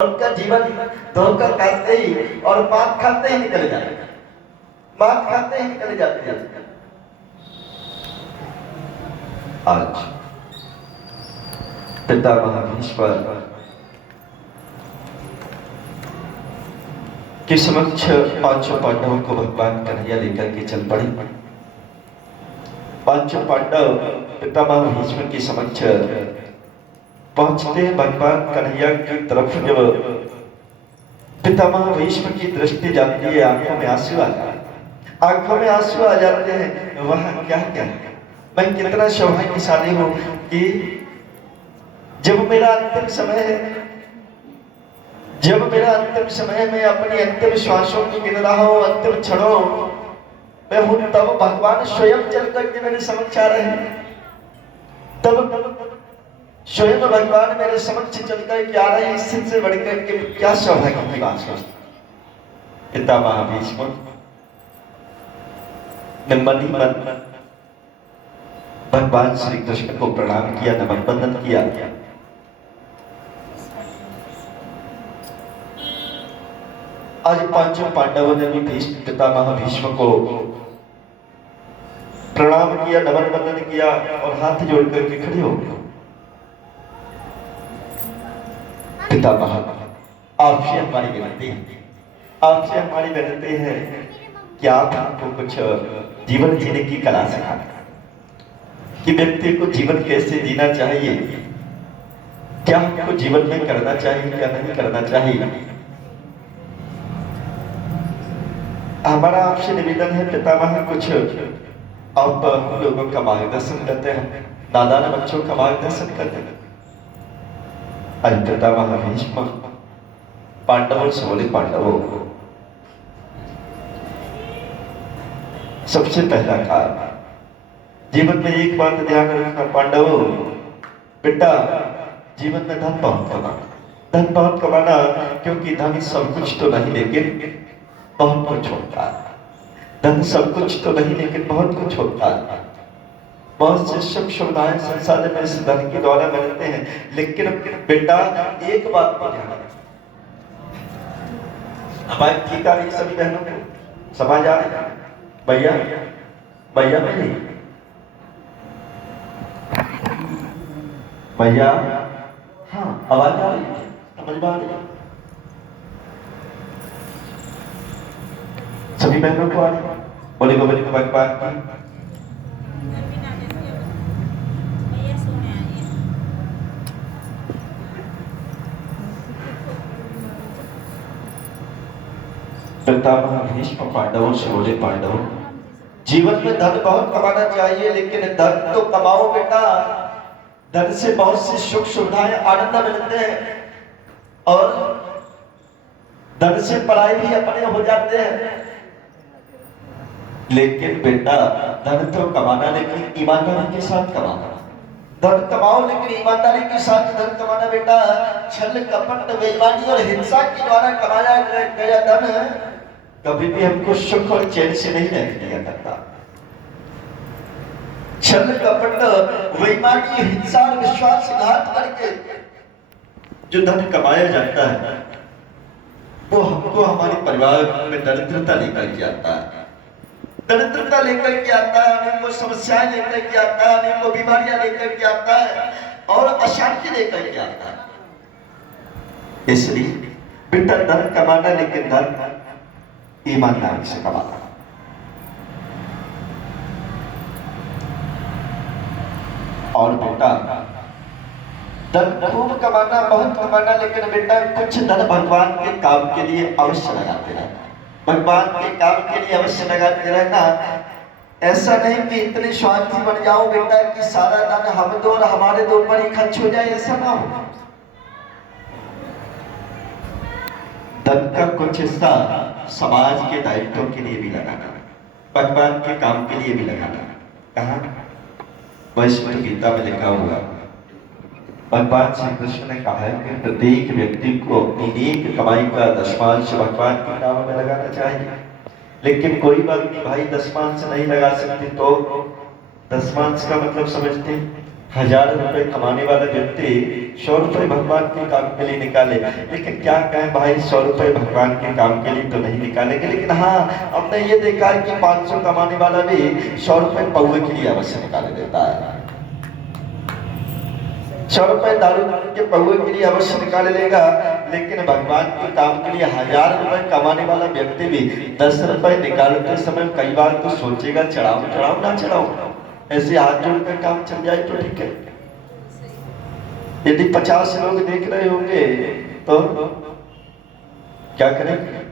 उनका जीवन धोखा खाते ही और मात खाते ही निकल जाते हैं, मात खाते ही निकल जाते हैं। आज पितामह भीष्म के समक्ष पांचों पांडवों को भगवान कन्हैया लेकर के चल पड़े। पांचों पांडव पितामह भीष्म के समक्ष पहुंचते भगवान कन्हैया की तरफ जब पितामह भीष्म की दृष्टि जाती है, आंखों में आंसू आ जाते हैं, आंखों में आंसू आ जाते हैं। वह क्या क्या मैं कितना सौभाग्यशाली हूं कि जब मेरा अंतिम समय है, जब मेरा अंतिम समय में अपनी अंतिम श्वासों की गिन रहा हूं, अंतिम क्षणों में हूं, तब भगवान स्वयं चल करके मेरे समक्ष आ रहे हैं। तब स्वयं भगवान मेरे समक्ष चलकर के आ रहे हैं। इससे बढ़कर के क्या सौभाग्य की बात है। पितामह भीष्म ने मन ही मन भगवान श्री कृष्ण को प्रणाम किया, नमन बंदन किया। आज पांचों पांडवों ने भी पितामह भीष्म को प्रणाम किया, नमन बंदन किया और हाथ जोड़ करके खड़े हो गए। पितामह आपसे हमारी विनती है, आपसे हमारी विनती है कि आप हमको कुछ जीवन जीने की कला सिखाएं कि व्यक्ति को जीवन कैसे जीना चाहिए, क्या हमको जीवन में करना चाहिए, क्या नहीं करना चाहिए। हमारा आपसे निवेदन है पितामह, कुछ आप हम लोगों का मार्गदर्शन करते हैं, नादान बच्चों का मार्गदर्शन करते हैं। आज पितामह भीष्म पांडवों से बोले, पांडवों सबसे पहला काम जीवन में एक बात ध्यान रखना पांडवों, बेटा जीवन में धन बहुत कमाना, धन बहुत कमाना, क्योंकि धन सब कुछ तो नहीं लेकिन बहुत कुछ होता है। धन सब कुछ तो नहीं लेकिन बहुत कुछ होता है। बहुत से सुख सुविधाएं संसाधन इस धन के द्वारा मिलते हैं, लेकिन बेटा एक बात को ध्यान रखना, हमारी ठीका एक सभी बहनों को समझ आ रही है। भैया भैया भैया हाँ आवाज आ रही है, समझ में आ रही है, सभी बहनों को आ रही है। बोले गोविंद भगवान की पितामह भीष्म पांडवों से बोले, पांडवों जीवन में धन बहुत कमाना चाहिए, लेकिन धन तो कमाओ बेटा, धन से बहुत सी सुख सुविधाएं आनंद मिलते हैं और धन से पढ़ाई भी अपने हो जाते हैं। लेकिन बेटा धन तो कमाना, लेकिन ईमानदारी के साथ कमाना। धन कमाओ लेकिन ईमानदारी के साथ धन कमाना बेटा। छल कपट बेईमानी और हिंसा के द्वारा कमाया गया धन कभी भी हमको सुख और चैन से नहीं रहने दिया करता। छल कपट बेईमानी हिंसा और विश्वासघात करके जो धन कमाया जाता है वो हमको हमारे परिवार में दरिद्रता लेकर के आता है, दरिद्रता लेकर के आता है, अनेकों समस्याएं लेकर के आता है, अनेकों बीमारियां लेकर के आता है और अशांति लेकर के आता है। इसलिए बेटा धन कमाना, लेकिन धन ईमानदारी से कमाना। और बेटा धन खूब कमाना, बहुत कमाना, लेकिन बेटा कुछ धन भगवान के काम के लिए अवश्य लगाते रहना, भगवान के काम के लिए अवश्य लगाते रहना। ऐसा नहीं कि इतने स्वार्थी बन जाओ बेटा कि सारा धन हम दो और हमारे दो पर ही खर्च हो जाए, ऐसा ना हो। धन का कुछ हिस्सा समाज के दायित्वों के लिए भी लगाना, भगवान के काम के लिए भी लगाना। कहा वैष्णव गीता में लिखा हुआ, भगवान श्री कृष्ण ने कहा है कि प्रत्येक व्यक्ति को अपनी नेक कमाई का दशमांश भगवान के काम में लगाना चाहिए। लेकिन कोई बात नहीं भाई, दशमांश नहीं लगा सकते तो दशमांश का मतलब समझते 1000 रुपए कमाने वाला व्यक्ति 100 रुपए भगवान के काम के लिए निकाले, लेकिन क्या कहें भाई 100 रुपए भगवान के काम के लिए तो नहीं निकालेंगे, लेकिन हाँ हमने ये देखा है कि 500 कमाने वाला भी 100 रुपए पौवे के लिए अवश्य निकाले देता है। 100 रुपए दारू के पौवे के लिए अवश्य निकाले लेगा, लेकिन भगवान के काम के लिए 1000 रुपए कमाने वाला व्यक्ति भी 10 रुपए निकालते समय कई बार तो सोचेगा चढ़ाऊं चढ़ाऊं ना चढ़ाऊं, ऐसे हाथ जोड़कर काम चल जाए तो ठीक है। यदि 50 लोग देख रहे होंगे तो क्या करेंगे?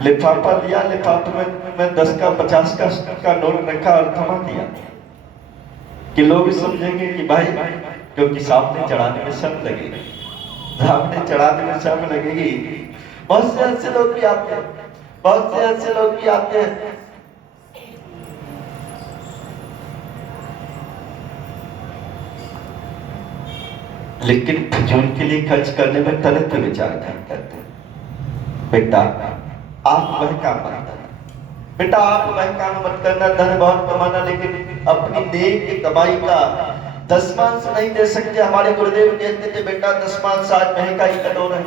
लिफाफा दिया, लिफाफे में 10 का 50 का नोट रखा और थमा दिया कि लोग समझेंगे कि भाई, क्योंकि सामने चढ़ाने में सब लगेगी, सामने चढ़ाने में सब लगेगी। बहुत से ऐसे लोग भी आते हैं, बहुत से ऐसे लोग भी आते हैं लेकिन फिजूल के लिए खर्च करने में तरह के विचार नहीं करते। बेटा आप वह काम मत करना, बेटा आप वह काम मत करना, धन बहुत कमाना, लेकिन अपनी नेक कमाई का दसमांश नहीं दे सकते। हमारे गुरुदेव कहते थे बेटा दसमांश, आज महंगाई का दौर है,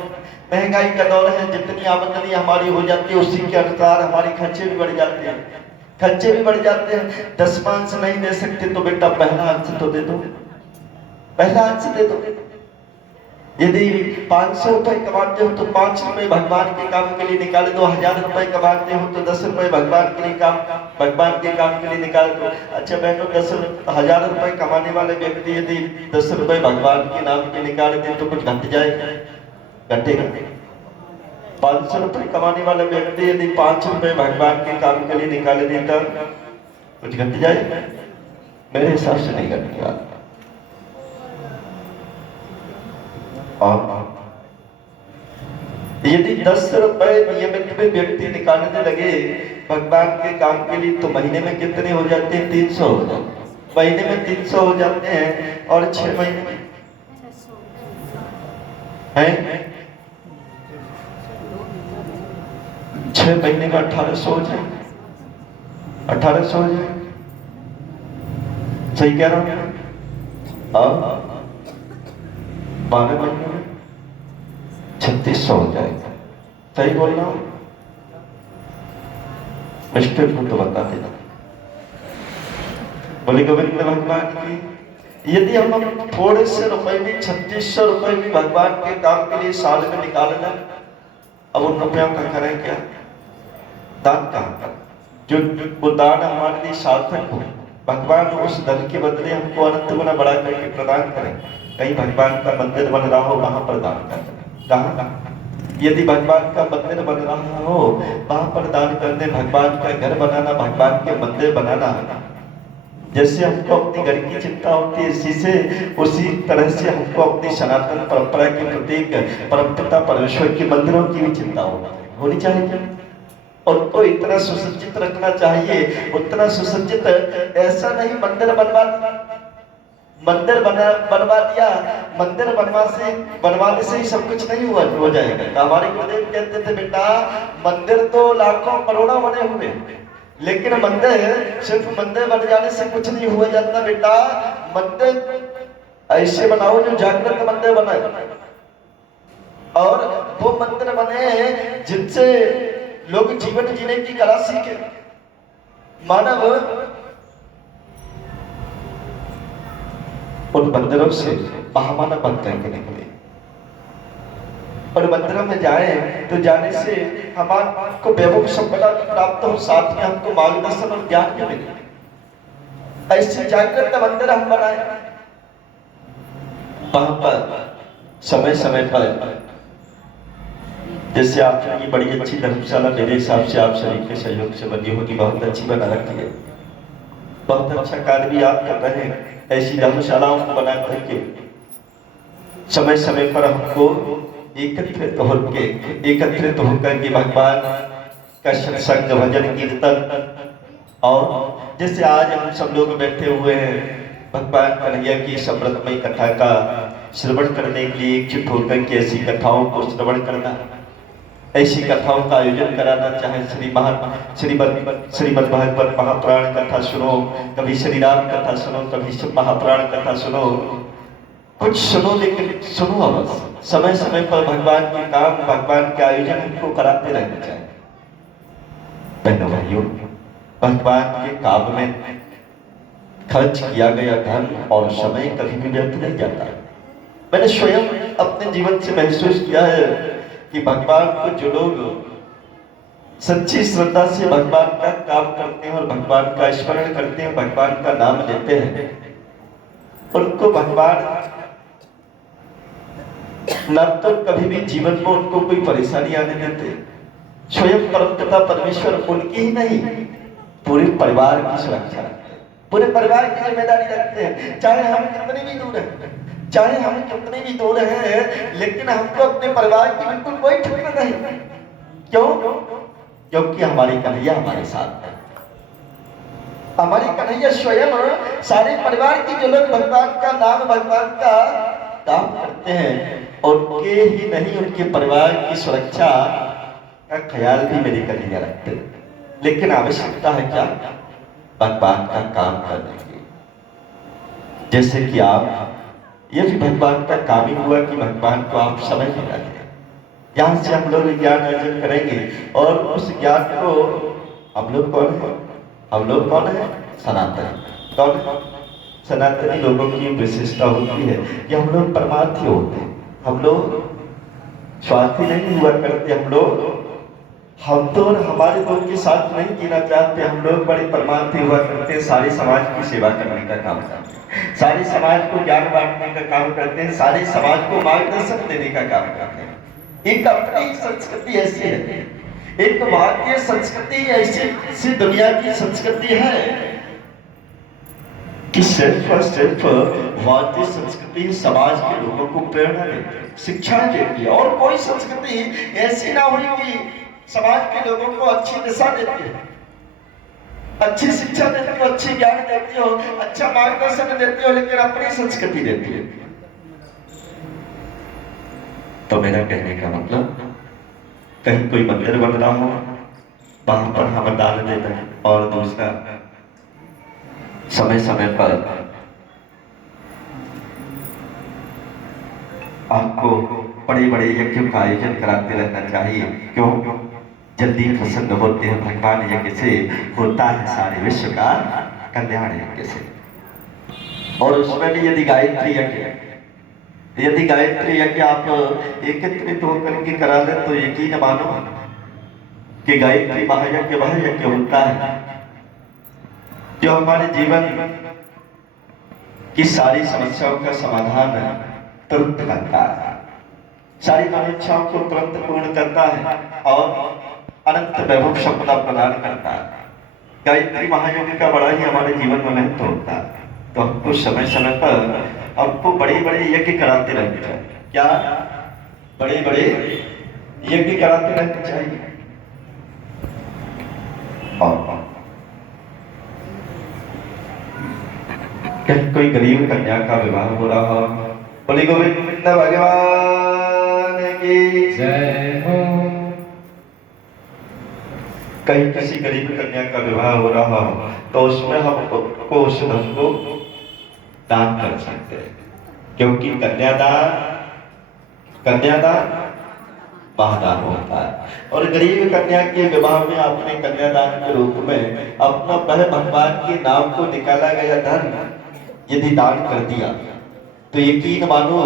महंगाई का दौर है, जितनी आमदनी हमारी हो जाती है उसी के अनुसार हमारे खर्चे भी बढ़ जाते हैं, खर्चे भी बढ़ जाते हैं। दसमांश नहीं दे सकते तो बेटा पहला अंश तो दे दो, पहला अंश दे दो। यदि 500 रुपए कमाते हो तो 5 रुपए भगवान के काम के लिए निकाल दो, 1000 रुपए कमाते हो तो 10 रुपए भगवान के लिए भगवान के काम के लिए निकाल दो। अच्छा बहनों, 10,000 रुपए कमाने वाले व्यक्ति यदि 10 रुपए भगवान के नाम के निकाल दे तो कुछ घट जाएगा? घटेगा? 500 रुपए कमाने वाला व्यक्ति यदि 5 रुपए भगवान के काम के लिए निकाल देता कुछ घट जाएगा? मेरे हिसाब से नहीं घटेगा। यदि 10 रुपए नियमित में व्यक्ति निकालने लगे भगवान के काम के लिए तो महीने में कितने हो जाते हैं? 300 हो जाते हैं, महीने में 300 हो जाते हैं, और 6 महीने में हैं 6 महीने में 1800 हो जाएंगे, 1800 हो जाएंगे। सही कह रहा हूँ? 12 महीने में 3600 हो जाएगा। सही बोल रहा हूँ? मिस्टर को तो बता देना। बोले गोविंद भगवान की, यदि हम थोड़े से रुपए भी 3600 रुपए भी भगवान के काम के लिए साल में निकाल लें, अब उन रुपयों का करें क्या? दान कहाँ? जो वो दान हमारे लिए सार्थक हो, भगवान उस धन के बदले हमको अनंत गुना बढ़ा करके प्रदान करें। कहीं भगवान का मंदिर बन रहा हो वहां पर दान करें। कहाँ? यदि भगवान का मंदिर बन रहा हो वहां पर दान करने। भगवान का घर बनाना, भगवान के मंदिर बनाना, जैसे हमको अपने घर की चिंता होती है उसी तरह से हमको अपनी सनातन परंपरा के प्रतीक परमपिता परमेश्वर के मंदिरों की भी चिंता होनी चाहिए। उनको इतना सुसज्जित रखना चाहिए, उतना सुसज्जित। ऐसा नहीं मंदिर बनवा दिया, मंदिर बनवाने से ही सब कुछ नहीं हो जाएगा। हमारे गुरुदेव कहते थे बेटा मंदिर तो लाखों करोड़ों बने हुए, लेकिन मंदिर सिर्फ मंदिर बन जाने से कुछ नहीं हुआ जाता बेटा। मंदिर ऐसे बनाओ जो जागृत मंदिर बने, और वो मंदिर बने जिनसे लोग जीवन जीने की कला सीखे। मानव उन मंदिरों से महामानव बन करके निकले, और मंदिरों में जाए तो जाने से हमारे वैभव संपदा भी प्राप्त हो, साथ में हमको मार्गदर्शन और ज्ञान भी मिले। ऐसे जागृत मंदिर हम बनाए, वहां पर समय समय पर, जैसे आपने ये बड़ी अच्छी धर्मशाला मेरे हिसाब से आप सभी के सहयोग से बनी होगी, बहुत अच्छी बना रखी है, बहुत अच्छा कार्य भी आप कर रहे हैं। ऐसी धर्मशालाओं को बना करके समय समय पर हमको एकत्रित होकर के भगवान का सत्संग, भजन, कीर्तन, और जैसे आज हम सब लोग बैठे हुए हैं भगवान कन्हैया की समृद्धमय कथा का श्रवण करने के लिए एकजुट होकर के ऐसी कथाओं को श्रवण करना, ऐसी कथाओं का आयोजन कराना, चाहे श्रीमद् भागवत महापुराण कथा सुनो, कभी श्री राम कथा सुनो, कभी महापुराण कथा सुनो, कुछ सुनो, लेकिन सुनो अवश्य। समय समय पर भगवान के काम, भगवान के आयोजन हमको कराते रहना चाहिए। बहनों भाइयों, भगवान के काम में खर्च किया गया धन और समय कभी भी व्यर्थ नहीं जाता। मैंने स्वयं अपने जीवन से महसूस किया है कि भगवान को जो लोग सच्ची श्रद्धा से भगवान का काम करते हैं और भगवान का स्मरण करते हैं, भगवान का नाम लेते हैं, उनको भगवान न तो कभी भी जीवन में उनको कोई परेशानी आने देते। स्वयं परमपिता परमेश्वर उनकी ही नहीं, पूरे परिवार की सुरक्षा रखते हैं, पूरे परिवार की जिम्मेदारी रखते हैं। चाहे हम कितने भी दूर हैं, चाहे हम कितने भी दूर हैं, लेकिन हमको अपने परिवार की बिल्कुल कोई फिक्र नहीं। क्यों? क्योंकि हमारी कन्हैया हमारे साथ है। हमारी कन्हैया स्वयं सारे परिवार की जो लोग भगवान का नाम, भगवान का काम करते हैं, उनके ही नहीं, उनके परिवार की सुरक्षा का ख्याल भी मेरी कन्हैया रखते हैं। लेकिन आवश्यकता है क्या? भगवान का काम करने की। जैसे कि आप, ये भी भगवान का काम ही हुआ कि भगवान को आप समय लगा दें। यहाँ से हम लोग ज्ञान अर्जन करेंगे और उस ज्ञान को हम लोग कौन है? हम लोग कौन है? सनातनी। कौन है? सनातनी लोगों की विशेषता होती है कि हम लोग परमार्थी होते हैं। हम लोग स्वार्थी नहीं हुआ करते। हम तो हमारे लोग के साथ नहीं जीना चाहते। हम लोग बड़े परमार्थी हुआ करते हैं। सारे समाज की सेवा करने का काम करते हैं, सारे समाज को ज्ञान बांटने का काम करते हैं, सारे समाज को मार्गदर्शन देने का काम करते हैं। एक अपनी संस्कृति ऐसी है, एक भारतीय संस्कृति ऐसी दुनिया की संस्कृति है कि सिर्फ और सिर्फ भारतीय संस्कृति समाज के लोगों को प्रेरणा देती है, शिक्षा देती है। और कोई संस्कृति ऐसी ना हुई कि समाज के लोगों को अच्छी दिशा देती है, अच्छी शिक्षा देती हो, अच्छी ज्ञान देती हो, अच्छा मार्गदर्शन देती हो, लेकिन अपनी संस्कृति देती है। तो मेरा कहने का मतलब, कहीं कोई मंदिर बन रहा हो, वहां पर हम दान देना है, और दूसरा समय समय पर आपको बड़े बड़े यज्ञ का आयोजन कराते रहना चाहिए। क्यों? जल्दी प्रसन्न होते हैं भगवान यज्ञ से, होता है सारे विश्व का कल्याण यज्ञ से। और उसमें भी यदि गायत्री यज्ञ आप एकत्रित होकर के करा लें तो यकीन मानो कि गायत्री महायज्ञ वह यज्ञ होता है जो हमारे जीवन की सारी समस्याओं का समाधान तुरंत करता है, सारी अनिच्छाओं को तुरंत पूर्ण करता है और अनंत वैभव संपदा प्रदान करता है। गायत्री महायज्ञ का बड़ा ही हमारे जीवन में महत्व होता है। तो हमको समय समय पर आपको बड़े बड़े यज्ञ कराते रहने चाहिए। क्या? बड़े बड़े यज्ञ कराते रहने चाहिए। और कहीं कोई गरीब कन्या का विवाह हो रहा हो, बोले गोविंद भगवान की जय हो। कहीं किसी गरीब कन्या का विवाह हो रहा हो तो उसमें हम उस धन को दान कर सकते हैं, क्योंकि कन्यादान महादान होता है। और गरीब कन्या के विवाह में आपने कन्यादान के रूप में अपना पहले भगवान के नाम को निकाला गया धन यदि दान कर दिया तो यकीन मानो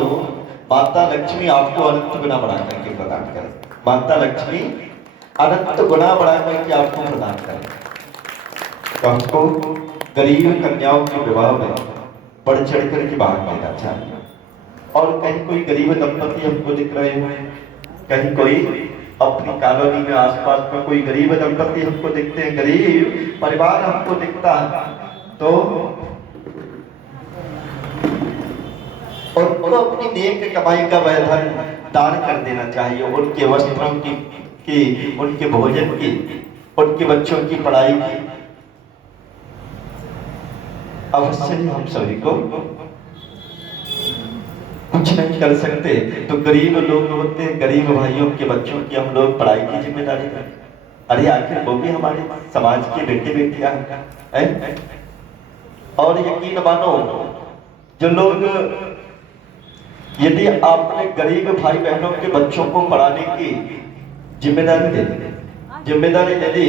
माता लक्ष्मी आपको अनंत गुना बढ़ा करके प्रदान करे। माता लक्ष्मी अनंत गुना बढ़ा करके आपको प्रदान करे। तो हमको गरीब कन्याओं के विवाह में बढ़ चढ़ करके भाग लेना चाहिए। और कहीं कोई गरीब दंपति हमको दिख रहे हैं, कहीं कोई अपनी कॉलोनी में आसपास में कोई गरीब दंपति हमको दिखते हैं, गरीब परिवार हमको दिखता है, तो उनको अपनी नेक कमाई का वह धन दान कर देना चाहिए। उनके वस्त्रों की उनके भोजन की, उनके बच्चों की पढ़ाई की अवश्य ही हम सभी को कुछ नहीं कर सकते तो गरीब लोग होते हैं, गरीब भाइयों के बच्चों की हम लोग पढ़ाई की जिम्मेदारी लें। अरे आखिर वो भी हमारे समाज के बेटे बेटियां हैं। और यकीन मानो, जो लोग, यदि आपने गरीब भाई बहनों के बच्चों को पढ़ाने की जिम्मेदारी ले ली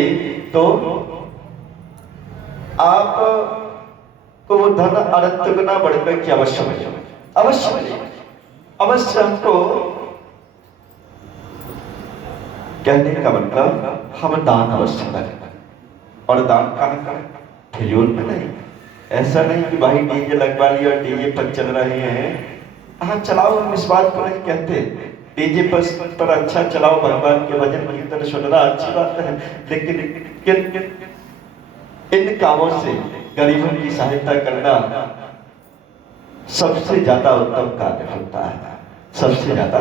तो आप को वो धन अनंत गुना बढ़कर के अवश्य हमको कहने का मतलब हम दान अवश्य करें। और दान कहाँ करें? फिजूल में नहीं। ऐसा नहीं कि भाई डीजे लगवा लिया और डीजे पर चल रहे हैं। हाँ चलाओ, हम इस बात को नहीं कहते, डीजे पर अच्छा चलाओ, भगवान के भजन कीर्तन सुनना अच्छी बात है, लेकिन इन कामों से गरीबों की सहायता करना सबसे ज्यादा उत्तम कार्य होता है। सबसे ज्यादा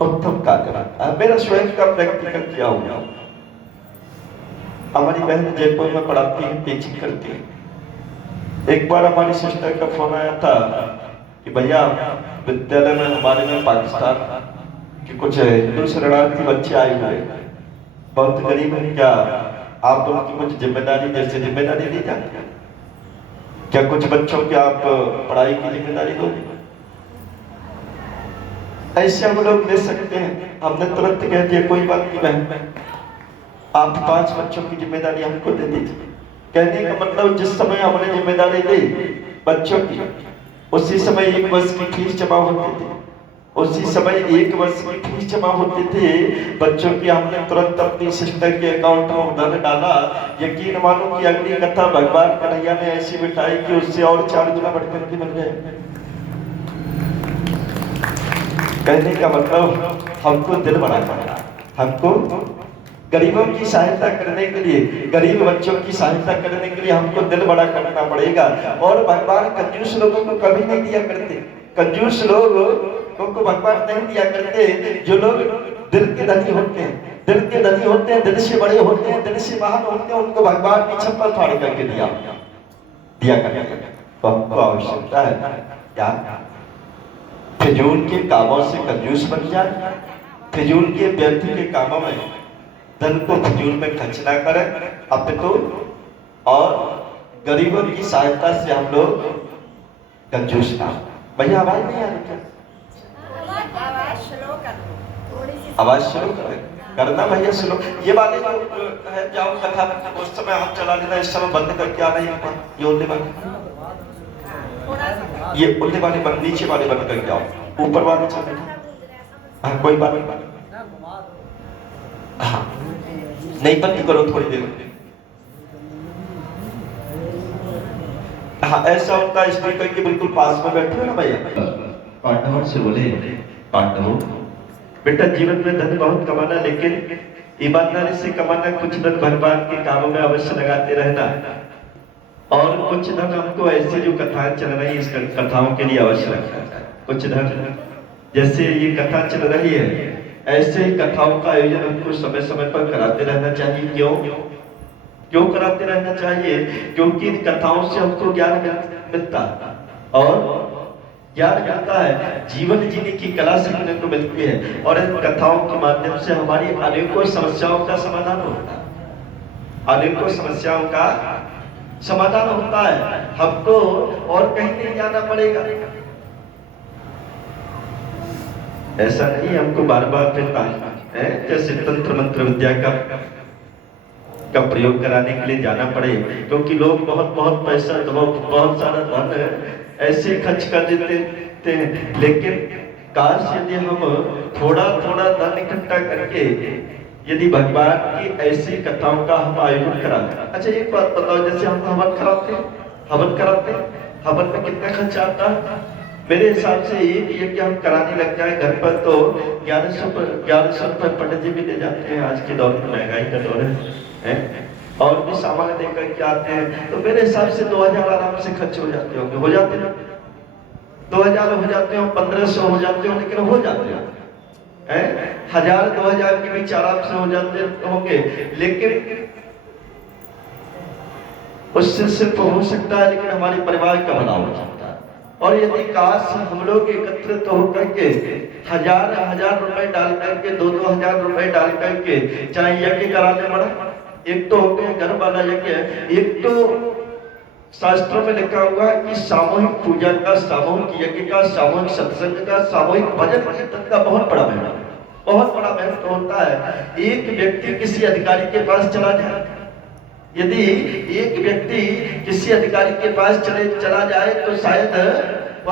उत्तम कार्य होता है। मेरा स्वयं का प्रैक्टिकल किया हुआ। हमारी बहन जयपुर में पढ़ाती है, टीचिंग करती है। एक बार हमारी सिस्टर का फोन आया था कि भैया विद्यालय में हमारे में पाकिस्तान के कुछ हिंदू शरणार्थी बच्चे आए हुए, बहुत गरीब है, क्या आप उनकी कुछ जिम्मेदारी, जैसे जिम्मेदारी ली जाती है, क्या कुछ बच्चों की आप पढ़ाई की जिम्मेदारी दोगे? ऐसे हम लोग ले सकते हैं। हमने तुरंत कह दिया कोई बात नहीं बहन, आप 5 बच्चों की जिम्मेदारी हमको दे दीजिए। कहने का मतलब जिस समय हमने जिम्मेदारी ली बच्चों की, उसी समय 1 वर्ष की फीस जमा होती थी। उसी समय 1 वर्ष की फीस जमा होती थी बच्चों की। हमने तुरंत अपनी सिस्टर के अकाउंट में धन डाला। यकीन मानो कि अगली कथा भगवान कन्हैया ने ऐसी बिठाई कि उससे और 4 गुना बढ़कर के बन गए। कहने का मतलब हमको दिल बड़ा करना, हमको गरीबों की सहायता करने के लिए, गरीब बच्चों की सहायता करने के लिए हमको दिल बड़ा करना पड़ेगा। और भगवान कंजूस लोगों को कभी नहीं दिया करते। कंजूस लोगों को भगवान नहीं दिया करते। जो लोग दिल के धनी होते हैं, दिल के धनी होते हैं, दिल से बड़े होते हैं, दिल से महान होते हैं, उनको भगवान ने छप्पर फाड़ करके दिया करते। तो हमको आवश्यकता है क्या? फिजूल के कामों से कंजूस बन जाए, फिजूल के व्यर्थ के कामों में धन को फिजूल में खर्च ना करें अपितु, और गरीबों की सहायता से हम लोग कंजूस ना। भैया आवाज नहीं आ रही क्या? आवाज स्लो करना भैया, स्लो। ये वाले जो है, जाओ कथा उस समय हम चला लेना, इस समय बंद करके आ रही है। ये उल्ले वाले, ये उल्ले वाले बंद, नीचे वाले बंद करके आओ, ऊपर वाले चल रहे। हाँ कोई बात नहीं, हाँ नहीं बंद करो थोड़ी देर। हाँ ऐसा होता है, स्पीकर के बिल्कुल पास में बैठे हो ना भैया। पार्टनर से बोले, पार्टनर बेटा जीवन में धन बहुत कमाना, लेकिन ईमानदारी से कमाना। कुछ धन भगवान के कामों में अवश्य लगाते रहना, और कुछ धन हमको ऐसे जो कथाएं चल रही है, इस कथाओं के लिए अवश्य रखना। कुछ धन जैसे ये कथा चल रही है, ऐसे ही कथाओं का आयोजन हमको समय समय पर कराते रहना चाहिए। क्यों कराते रहना चाहिए? क्योंकि इन कथाओं से हमको ज्ञान मिलता है, और ज्ञान मिलता है, जीवन जीने की कला सीखने को मिलती है, और इन कथाओं के माध्यम से हमारी अनेकों समस्याओं का समाधान होता है। अनेकों समस्याओं का समाधान होता है। हमको और कहीं नहीं जाना पड़ेगा। ऐसा नहीं हमको बार बार फिर जैसे तंत्र मंत्र विद्या का प्रयोग कराने के लिए जाना पड़े, क्योंकि लोग बहुत पैसा, बहुत सारा धन ऐसे खर्च कर देते हैं। लेकिन काश यदि हम थोड़ा धन इकट्ठा करके यदि भगवान की ऐसी कथाओं का हम आयोजन कराते। अच्छा एक बात बताओ, जैसे हम हवन कराते हैं, हवन में कितना खर्चा आता है? मेरे हिसाब से ये कि हम कराने लग जाए घर पर तो 1100 रुपए पंडित जी भी ले जाते हैं। आज के दौर में महंगाई का दौर है, और भी सामान लेकर के आते हैं, तो मेरे हिसाब से 2000 आराम से खर्च हो जाते होंगे। हो जाते हैं 2000 हो जाते हो, 1500 हो जाते हो, लेकिन हो जाते हो 1000 2000 के बीच आराम से हो जाते होंगे। लेकिन उससे सिर्फ हो सकता है, लेकिन हमारे परिवार का भला हो सकता है। और यदि काश हम लोग एकत्रित तो होकर के हजार हजार रुपए डाल करके 2-2 हजार रुपए डाल करके चाहे यज्ञ कराने पड़ा, एक तो हो गया घर वाला यज्ञ, एक तो शास्त्रों में लिखा हुआ है कि सामूहिक पूजा का, सामूहिक यज्ञ का, सामूहिक सत्संग का, सामूहिक भजन कीर्तन का बहुत बड़ा महत्व होता है। एक व्यक्ति किसी अधिकारी के पास चला जाए, यदि एक व्यक्ति किसी अधिकारी के पास चला जाए तो शायद वो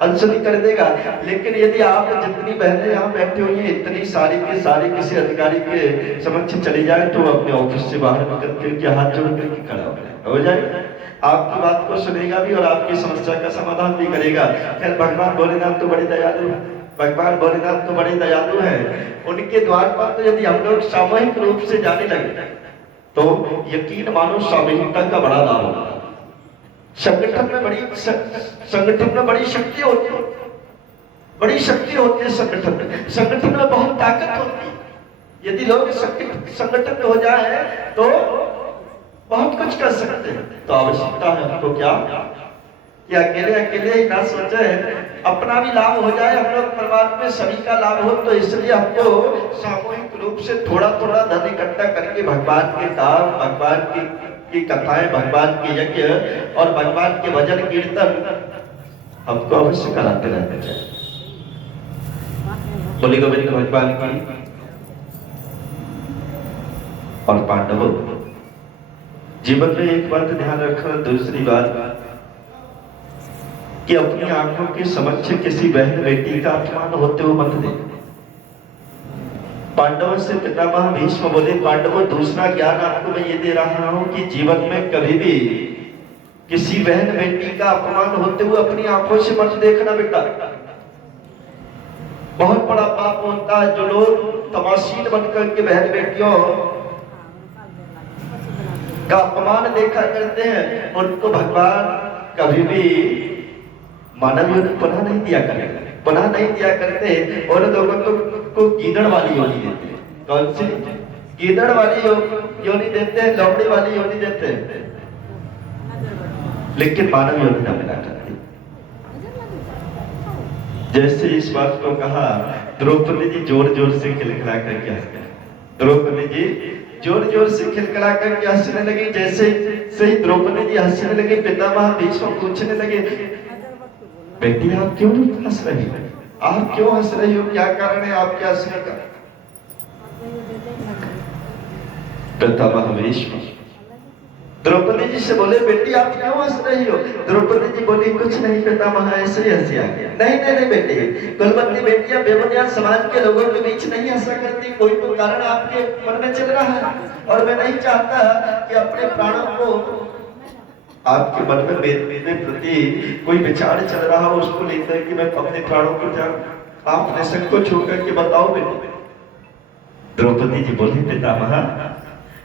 अनसुनी कर देगा, लेकिन यदि आप जितनी बहनें यहाँ बैठी हुई हैं इतनी सारी की सारी किसी अधिकारी के समक्ष चली जाए तो अपने ऑफिस से बाहर निकल करके हाथ जोड़ करके खड़ा हो जाए, आपकी बात को सुनेगा भी और आपकी समस्या का समाधान भी करेगा। खैर भगवान भोलेनाथ तो बड़े दयालु है, भगवान भोलेनाथ तो बड़े दयालु है। उनके द्वार पर तो यदि हम लोग सामूहिक रूप से जाने लगे तो यकीन मानो सामूहिकता का बड़ा लाभ होगा। संगठन में बड़ी शक्ति होती है, बड़ी शक्ति होती है संगठन में बहुत ताकत होती है। यदि लोग संगठन में हो जाए तो बहुत कुछ कर सकते हैं। तो आवश्यकता है हमको क्या कि अकेले ही ना सोचे, अपना भी लाभ हो जाए, हम लोग परिवार में सभी का लाभ हो। तो इसलिए हमको सामूहिक रूप से थोड़ा थोड़ा धन इकट्ठा करके भगवान के काम, भगवान की कथाएं, भगवान के यज्ञ और भगवान के भजन कीर्तन हमको अवश्य कराते रहने चाहिए। बोली गोविंद भगवान की। और पांडवों, जीवन में एक बात ध्यान रखना, दूसरी बात कि अपनी आंखों के समक्ष किसी बहन बेटी का अपमान होते हुए मत देखो। पांडवों से पितामह भीष्म बोले, पांडवों दूसरा ज्ञान आपको मैं ये दे रहा हूं कि जीवन में कभी भी किसी बहन बेटी का अपमान होते हुए अपनी आंखों से मत देखना बेटा। बहुत बड़ा पाप होता है जो लोग तमाशीन बनकर के बहन बेटियों का अपमान देखा करते हैं, उनको भगवान कभी भी मानव योनि पनाह नहीं दिया करते। और लोगों को गीदड़ वाली योनि देते हैं। कौन सी? गीदड़ वाली योनि देते हैं, लौड़ी वाली योनि देते हैं, लेकिन मानव योनि ना मिला करती। जैसे इस बात को कहा, द्रौपदी जी जोर जोर से खिलखिला करके हंसते, द्रौपदी जी जोर जोर से खिलखिला करके हंसने लगी। जैसे ही द्रौपदी जी हंसने लगे, पितामह भीष्म पूछने लगे, बेटी आप क्यों हंस रही हो? आप क्यों हंस रही हो? क्या कारण है आपके हंसने का? पितामह भीष्म द्रौपदी जी से बोले, बेटी आप क्यों हंस रही हो? द्रौपदी जी बोली, कुछ नहीं पितामह, ऐसे ही हंसी आ गया। नहीं बेटी, कुलवती बेटियां बेबुनियाद समाज के लोगों के बीच नहीं हंसा करती, कोई तो कारण आपके मन में चल रहा है और मैं नहीं चाहता कि अपने प्राणों को आपके मन में मेरे प्रति कोई विचार चल रहा हो, उसको लेकर कि मैं अपने प्राणों को त्याग। आपने संकोच होकर के बताओ बेटी। द्रौपदी जी बोली, पितामह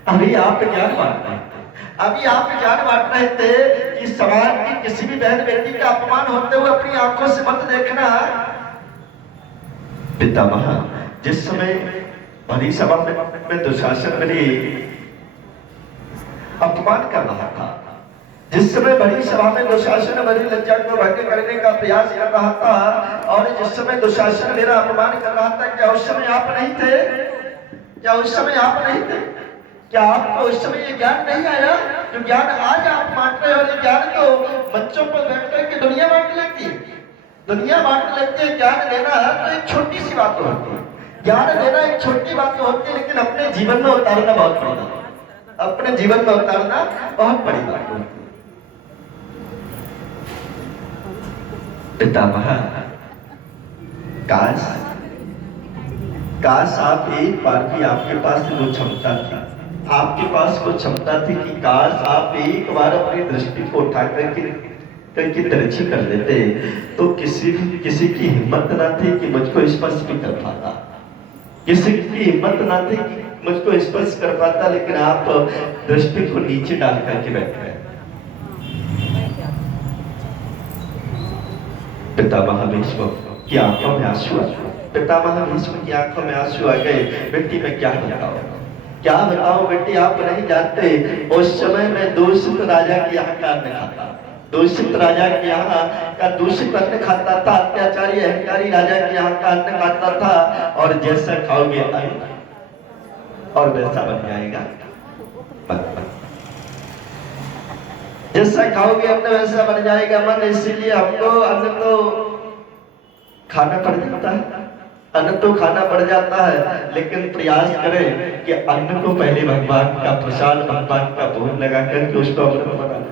अभी आप ज्ञान बांट रहे थे कि समाज की किसी भी बहन बेटी का अपमान होते हुए अपनी आंखों से मत देखना। पितामह जिस समय भरी सभा में दुशासन मेरी अपमान कर रहा था, जिस समय बड़ी सभा में दुशासन मेरी लज्जा को भंग करने का प्रयास कर रहा था, और जिस समय दुशासन मेरा अपमान कर रहा था, क्या उस समय आप नहीं थे? क्या आपको उस समय ये ज्ञान नहीं आया जो ज्ञान आज आप बांट रहे हो? ये ज्ञान तो बच्चों पर बैठ करके दुनिया बांट लेती है। ज्ञान देना तो एक छोटी सी बात होती है, ज्ञान देना एक छोटी बात होती है, लेकिन अपने जीवन में उतारना बहुत बड़ी बात है। अपने जीवन में उतारना बहुत बड़ी बात होती है। पितामह काश आप एक बार भी आपके पास वो क्षमता थी, आपके पास वो क्षमता थी कि काश आप एक बार अपनी दृष्टि को उठा करके तिरछी कर देते, तो किसी की हिम्मत ना थी कि मुझको स्पर्श भी कर पाता, किसी की हिम्मत ना थी कि मुझको स्पर्श कर पाता, लेकिन आप दृष्टि को नीचे डाल करके बैठ गए। पितामह भीष्म की आंखों में आंसू आ गए। पितामह भीष्म की आंखों में आंसू आ गए। बेटी मैं क्या बताऊं बेटी, आप नहीं जानते उस समय मैं दूषित राजा की आकार में खाता, दूषित राजा के यहाँ का दूषित अन्न खाता था, अत्याचारी अहंकारी राजा के यहाँ का अन्न खाता था, और जैसा खाओगे अन्न और वैसा बन जाएगा मन। जैसा खाओगे अन्न वैसा बन जाएगा मन। इसीलिए हमको अन्न तो खाना पड़ जाता है, अन्न तो खाना पड़ जाता है, लेकिन प्रयास करें कि अन्न को पहले भगवान का प्रसाद, भगवान का भोग लगा करके उसको अमृत बना लें,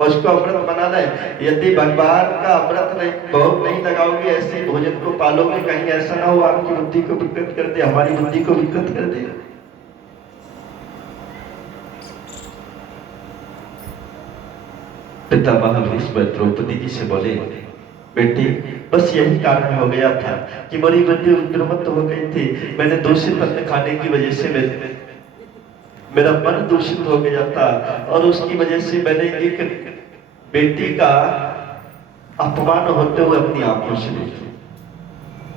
उसको अमृत बना लें। यदि भगवान का अमृत नहीं, भोग नहीं लगाओगे, ऐसे भोजन को पालोगे, कहीं ऐसा ना हो आपकी बुद्धि को विकृत कर दे, हमारी बुद्धि को विकृत कर दे। पितामह भीष्म द्रौपदी जी से बोले, बेटी बस यही कारण हो गया था कि मेरी बुद्धि उद्रमत हो गई थी। मैंने दूषित अन्न खाने की वजह से मेरा मन दूषित हो गया था, और उसकी वजह से मैंने एक बेटी का अपमान होते हुए अपनी आंखों से देखी।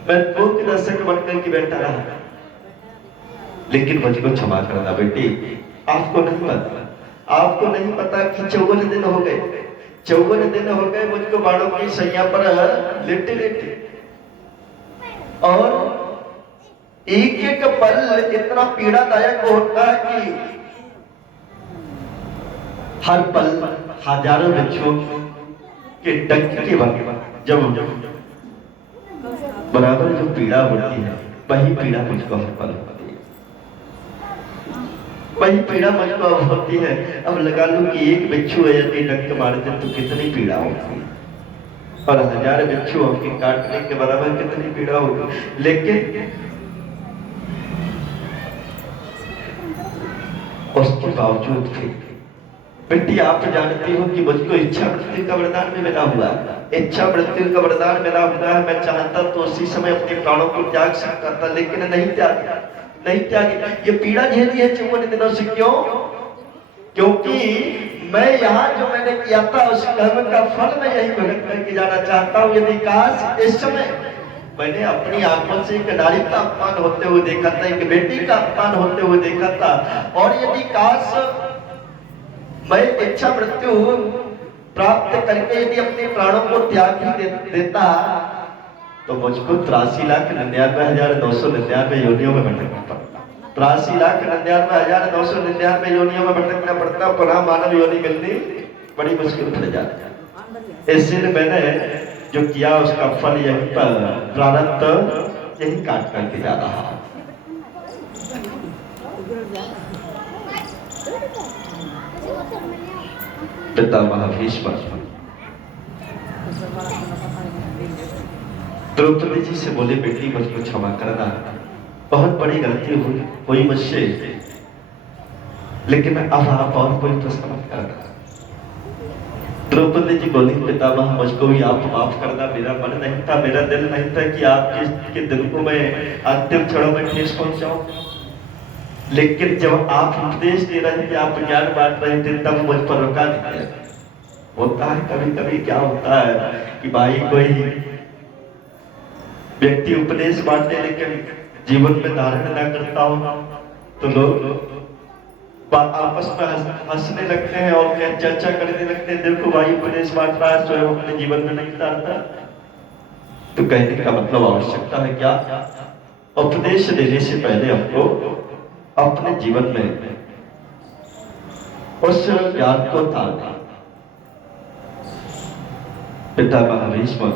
मैं मूर्ख दर्शक बनकर के बैठा रहा, लेकिन मुझको क्षमा करना बेटी। आपको नहीं पता कि 54 दिन हो गए, 54 दिन हो गए मुझको बाणों की सैया पर लेटे लेटे, और एक एक पल इतना पीड़ादायक होता है कि हर पल हजारों बच्चों के डंक के वक्त जब बराबर जो पीड़ा होती है, वही पीड़ा मुझको हर पल होती है, वही पीड़ा मुझको अब होती है। अब लगा लो कि एक बिच्छू यदि डंक मारते तो कितनी पीड़ा होती है, और 1000 बिच्छू के काटने के बराबर कितनी पीड़ा होगी। लेकिन उसके बावजूद भी बेटी आप जानती हो कि मुझको इच्छा मृत्यु का वरदान भी मिला हुआ है, इच्छा मृत्यु का वरदान मिला हुआ है। मैं चाहता तो उसी समय अपने प्राणों को त्याग सकता था, लेकिन नहीं त्यागी। ये पीड़ा झेली है 54 दिनों से। क्यों? क्योंकि मैं यहाँ जो मैंने किया था उस कर्म का फल मैं यही भुगत करके जाना चाहता हूँ। यदि काश इस समय मैंने अपनी आंखों से एक नारी का अपमान होते हुए देखा था, एक बेटी का अपमान होते हुए देखा था, और यदि काश मैं इच्छा मृत्यु प्राप्त करके यदि अपने प्राणों को त्याग ही देता तो मुझको 83,99,999 योनियों में भटकना पड़ता, 83,99,999 योनियों में भटकना पड़ता, पुनः मानव योनि मिलनी बड़ी मुश्किल पड़ जाती। इसलिए मैंने जो किया उसका फल यही पर प्रारब्ध यही काट करके जा रहा। पितामह भीष्म द्रौपदी जी से बोले, बेटी मुझको क्षमा करना, बहुत बड़ी गलती हुई मुझसे, लेकिन अब आप और कोई प्रश्न मत करना। द्रौपदी जी बोली, पितामह मुझको भी आप माफ करना, मेरा मन नहीं था, मेरा दिल नहीं था कि आपके दिल को मैं अंतिम क्षणों में ठेस पहुंचाऊं, लेकिन जब आप उपदेश दे रहे थे, आप ज्ञान बांट रहे थे, तब मुझ पर रुका नहीं। होता है कभी कभी क्या होता है कि भाई कोई व्यक्ति उपदेश बांटे लेकिन जीवन में धारण न करता हो, तो लोग आपस में हंसने लगते हैं और चर्चा करने लगते हैं, देखो भाई उपदेश बांट रहा है, स्वयं अपने जीवन में नहीं डालता। तो कहने का मतलब आवश्यकता है क्या? उपदेश देने से पहले हमको अपने जीवन में उस ज्ञान को तारना। पितामह भीष्म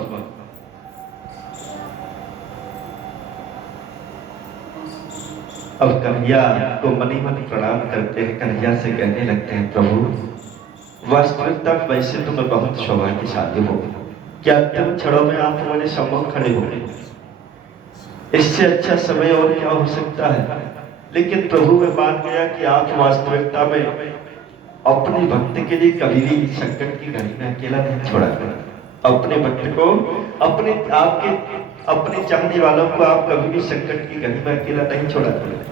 अब कन्हैया को मनी मन प्रणाम करते हैं, कन्हैया से कहने लगते हैं, प्रभु वास्तविकता वैसे तो मैं बहुत सौभाग्यशाली हूँ, क्या अंतिम क्षणों में आप मेरे सम्मुख खड़े हो, इससे अच्छा समय और क्या हो सकता है। लेकिन प्रभु मैं मान गया कि आप वास्तविकता में अपने भक्त के लिए कभी भी संकट की घड़ी में अकेला नहीं छोड़ा कर, अपने भक्त को अपने चाहने वालों को आप कभी भी संकट की घड़ी में अकेला नहीं छोड़ा कर।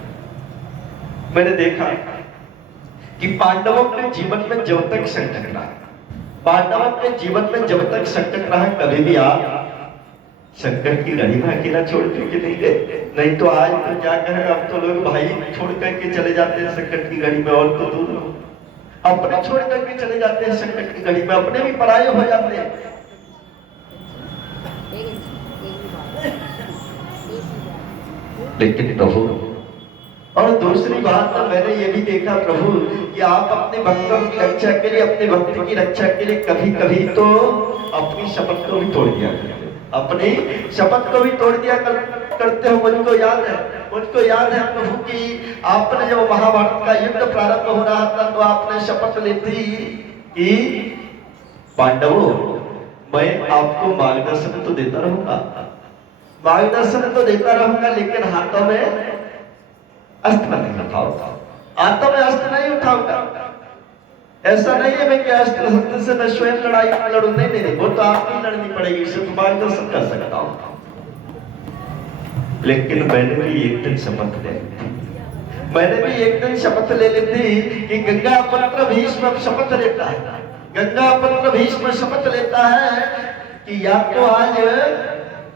मैंने देखा कि पांडवों के जीवन में जब तक संकट रहा, पांडवों के जीवन में जब तक संकट रहा, कभी भी आप संकट की घड़ी में अकेला छोड़ करके नहीं गए। नहीं तो आज तो क्या कहें, अब तो लोग भाई छोड़ करके चले जाते हैं संकट की घड़ी में, और तो दूर हो। अपने छोड़ करके चले जाते हैं संकट की घड़ी में, अपने भी पराये हो जाते हैं। लेकिन प्रभु, और दूसरी बात तो मैंने ये भी देखा प्रभु कि आप अपने भक्तों की रक्षा के लिए, अपने भक्त की रक्षा के लिए कभी कभी तो अपनी शपथ को भी तोड़ दिया करते, अपनी शपथ को भी तोड़ दिया करते हो। मुझको याद है प्रभु कि आपने जब महाभारत का युद्ध प्रारंभ हो रहा था तो आपने शपथ ली थी कि पांडवों, मैं आपको मार्गदर्शन तो देता रहूंगा, लेकिन हाथों में अस्त्र नहीं उठाऊंगा, हाथों में अस्त्र नहीं उठाऊंगा। ऐसा नहीं है मैं कि अस्त्र शस्त्र से मैं स्वयं लड़ाई लड़ूं, नहीं, वो तो आपको लड़नी पड़ेगी, सिर्फ मार्गदर्शन कर सकता हूं। लेकिन मैंने भी एक दिन शपथ ले ली थी कि गंगा पुत्र भीष्म शपथ लेता है कि या तो आज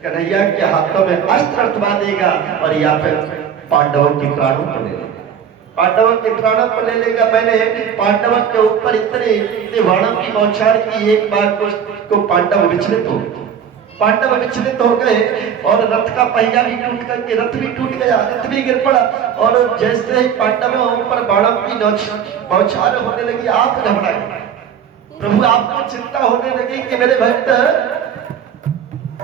कन्हैया के हाथों में अस्त्र उठवा देगा और या फिर पांडवों के प्राणों को ले लेगा। मैंने पांडवों के ऊपर इतने बाणों की बौछार की, एक बार को पांडव विचलित हो गए और रथ का पहिया भी टूट करके रथ भी गिर पड़ा। और जैसे ही पांडवों ऊपर बाणों की बौछार होने लगी, आप घबराए प्रभु, आपको चिंता होने लगी कि मेरे भक्त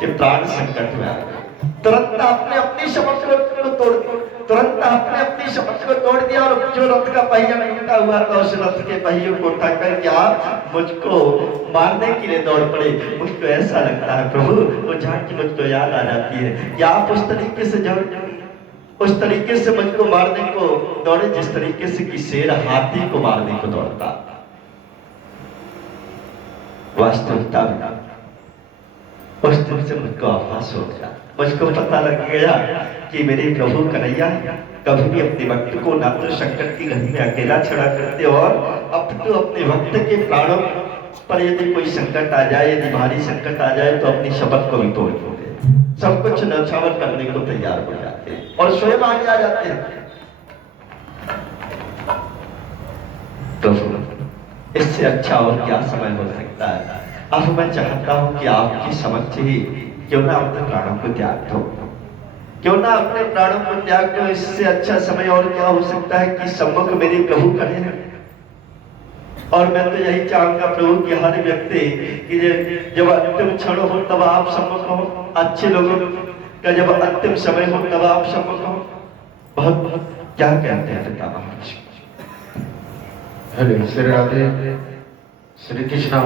के प्राण संकट में आ गए। तुरंत आपने अपनी शपथ को तोड़ दिया और जो रथ का पहिया टूटा हुआ था उस रथ के पहियों को उठा करके आप मुझको मारने के लिए दौड़ पड़े। मुझको ऐसा लगता है प्रभु, वो झांकी मुझको याद आ जाती है कि आप उस तरीके से मुझको मारने को दौड़े जिस तरीके से कि शेर हाथी को मारने को दौड़ता। वास्तविकता में उस दिन से मुझको आभास हो गया, मुझको पता लग गया कि मेरे प्रभु कन्हैया कभी भी अपने भक्त को ना तो संकट की घड़ी में अकेला छड़ा करते और अब तो अपने भक्त के प्राणों पर यदि कोई संकट आ जाए, यदि भारी संकट आ जाए तो अपनी शपथ को भी तोड़ देते, सब कुछ न्यौछावर करने को तैयार हो जाते हैं और स्वयं आगे आ जाते हैं। प्रभु, इससे अच्छा और क्या समय हो सकता है। अब मैं चाहता हूं कि आपकी समझ ही क्यों ना अपने प्राणों को त्याग दो, इससे अच्छा समय और क्या हो सकता है कि सम्मुख मेरे प्रभु खड़े हैं। और मैं तो यही चाहूंगा प्रभु कि हर व्यक्ति कि जब अंतिम क्षण हो तब आप सम्मुख हो, अच्छे लोगों का जब अंतिम समय हो तब आप सम्मुख हो। बहुत क्या कहते हैं पिता महाराज। हरे श्री राधे, श्री कृष्ण।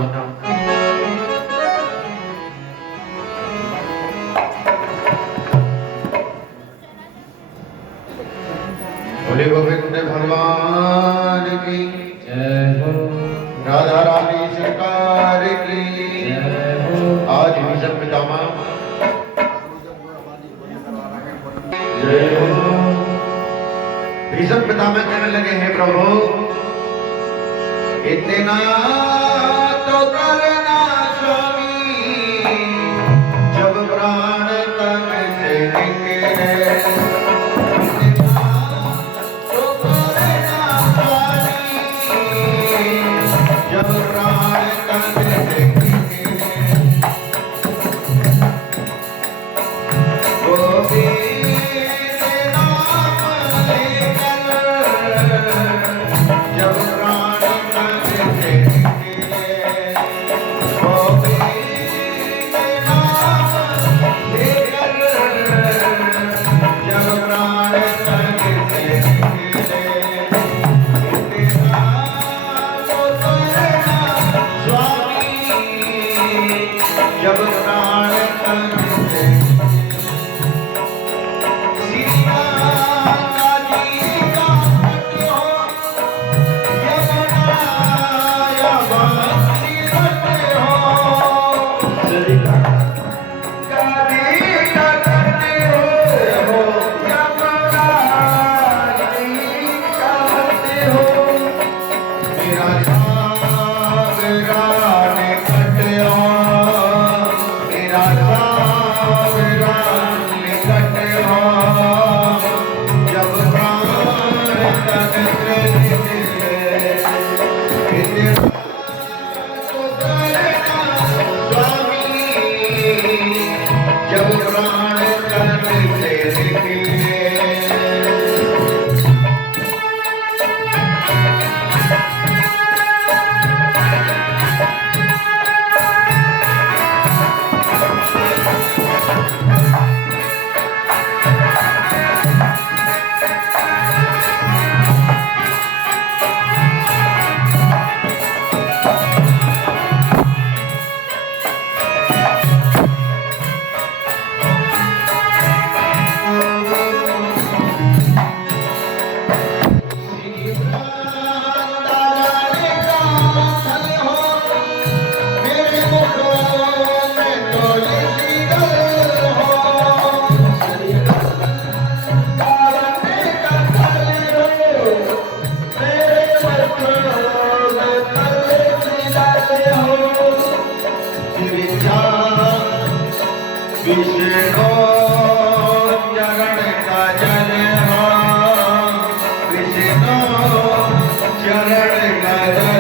बोले गोविंद भगवान की जय हो, राधा रानी सरकार की जय हो। आज भीष्म पितामह जय हो। भीष्म पितामह कहने लगे हैं प्रभु, इतना तो करना स्वामी, जब प्राण तन से निकले, जब प्राण तन से निकले, गोविंद नाम लेकर, जब प्राण तन से निकले, गोविंद जल हो विष्णु चरण करो